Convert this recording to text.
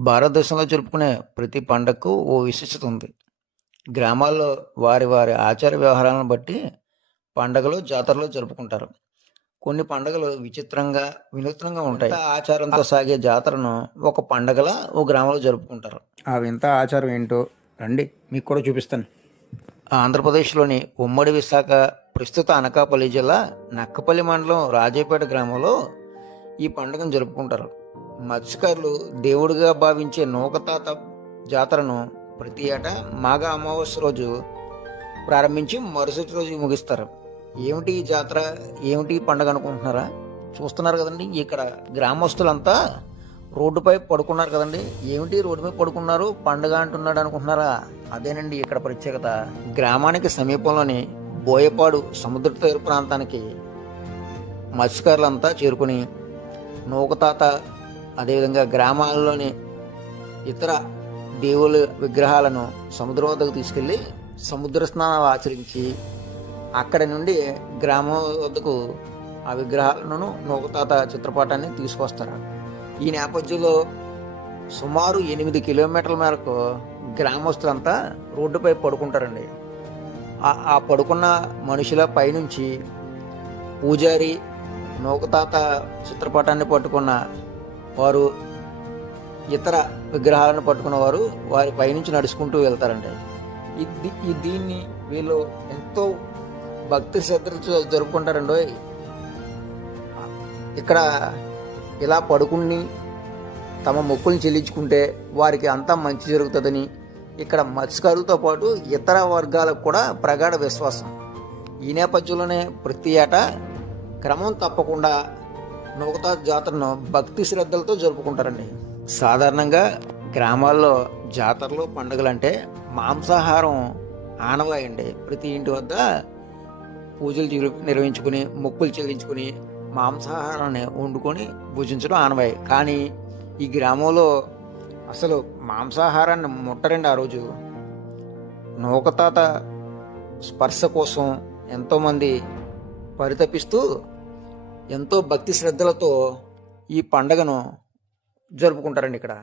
భారతదేశంలో జరుపుకునే ప్రతి పండగకు ఓ విశిష్టత ఉంది. గ్రామాల్లో వారి వారి ఆచార వ్యవహారాలను బట్టి పండగలు జాతరలు జరుపుకుంటారు. కొన్ని పండగలు విచిత్రంగా వినూత్నంగా ఉంటాయి. ఆచారంతో సాగే జాతరను ఒక పండగలా ఓ గ్రామంలో జరుపుకుంటారు. ఆ వింత ఆచారం ఏంటో రండి మీకు కూడా చూపిస్తాను. ఆంధ్రప్రదేశ్లోని ఉమ్మడి విశాఖ ప్రస్తుత అనకాపల్లి జిల్లా నక్కపల్లి మండలం రాజేపేట గ్రామంలో ఈ పండుగను జరుపుకుంటారు. మత్స్యకారులు దేవుడిగా భావించే నూకతాత జాతరను ప్రతి ఏటా మాఘ అమావాస్య రోజు ప్రారంభించి మరుసటి రోజు ముగిస్తారు. ఏమిటి ఈ జాతర? ఏమిటి పండగ పండుగ అనుకుంటున్నారా? చూస్తున్నారు కదండి ఇక్కడ గ్రామస్తులంతా రోడ్డుపై పడుకున్నారు కదండి. ఏమిటి రోడ్డుపై పడుకున్నారు? పండుగ అంటున్నాడు అనుకుంటున్నారా? అదేనండి ఇక్కడ ప్రత్యేకత. గ్రామానికి సమీపంలోని బోయపాడు సముద్ర తీర ప్రాంతానికి మత్స్యకారులంతా చేరుకుని నూకతాత అదేవిధంగా గ్రామాల్లోని ఇతర దేవుల విగ్రహాలను సముద్రం వద్దకు తీసుకెళ్ళి సముద్ర స్నానాలు ఆచరించి అక్కడి నుండి గ్రామం వద్దకు ఆ విగ్రహాలను నూకతాత చిత్రపటాన్ని తీసుకొస్తారు. ఈ నేపథ్యంలో సుమారు ఎనిమిది కిలోమీటర్ల మేరకు గ్రామస్తులంతా రోడ్డుపై పడుకుంటారండి. ఆ- ఆ పడుకున్న మనుషుల పైనుంచి పూజారి నూకతాత చిత్రపటాన్ని పట్టుకున్న వారు ఇతర విగ్రహాలను పట్టుకున్న వారు వారి పైనుంచి నడుచుకుంటూ వెళ్తారండి. ఇది ఈ దీన్ని వీళ్ళు ఎంతో భక్తి శ్రద్ధలతో జరుపుకుంటారండి ఇక్కడ ఇలా పడుకుని తమ మొక్కుల్ని చెల్లించుకుంటే వారికి అంతా మంచి జరుగుతుందని ఇక్కడ మత్స్యకారులతో పాటు ఇతర వర్గాలకు కూడా ప్రగాఢ విశ్వాసం. ఈ నేపథ్యంలోనే ప్రతి ఏటా క్రమం తప్పకుండా నూకతా జాతరను భక్తి శ్రద్ధలతో జరుపుకుంటారండి. సాధారణంగా గ్రామాల్లో జాతరలు పండుగలంటే మాంసాహారం ఆనవాయండి. ప్రతి ఇంటి వద్ద పూజలు నిర్వహించుకుని మొక్కులు చెల్లించుకుని మాంసాహారాన్ని వండుకొని భుజించడం ఆనవాయి. కానీ ఈ గ్రామంలో అసలు మాంసాహారాన్ని ముట్టరండి ఆ రోజు. నూకతాత స్పర్శ కోసం ఎంతోమంది పరితపిస్తూ ఎంతో భక్తి శ్రద్ధలతో ఈ పండగను జరుపుకుంటారండి ఇక్కడ.